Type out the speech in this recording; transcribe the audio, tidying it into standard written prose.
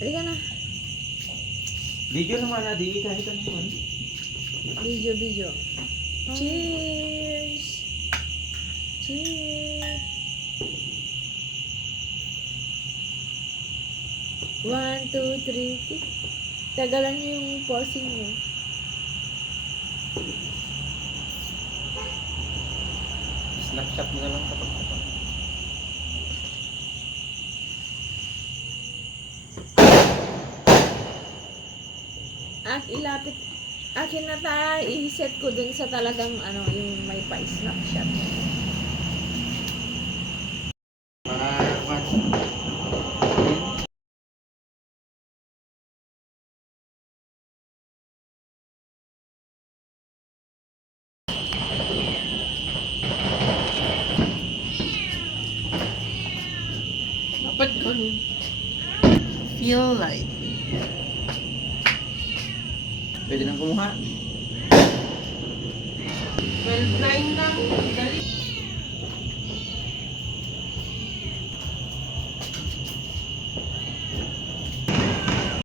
Halika na. Video naman na, di kahit ano man. Video. Cheers! Cheers! 1, 2, 3. Tagalan niyo yung pausing niyo. Snapshot mo na lang kapag kapag. Ilapit. Akin na tayo, i-set ko dun sa talagang ano, yung may pa-snapshot. Para what? Dapat ganun. Feel like. Pwede nang kumuha. 12.9 lang. Dali.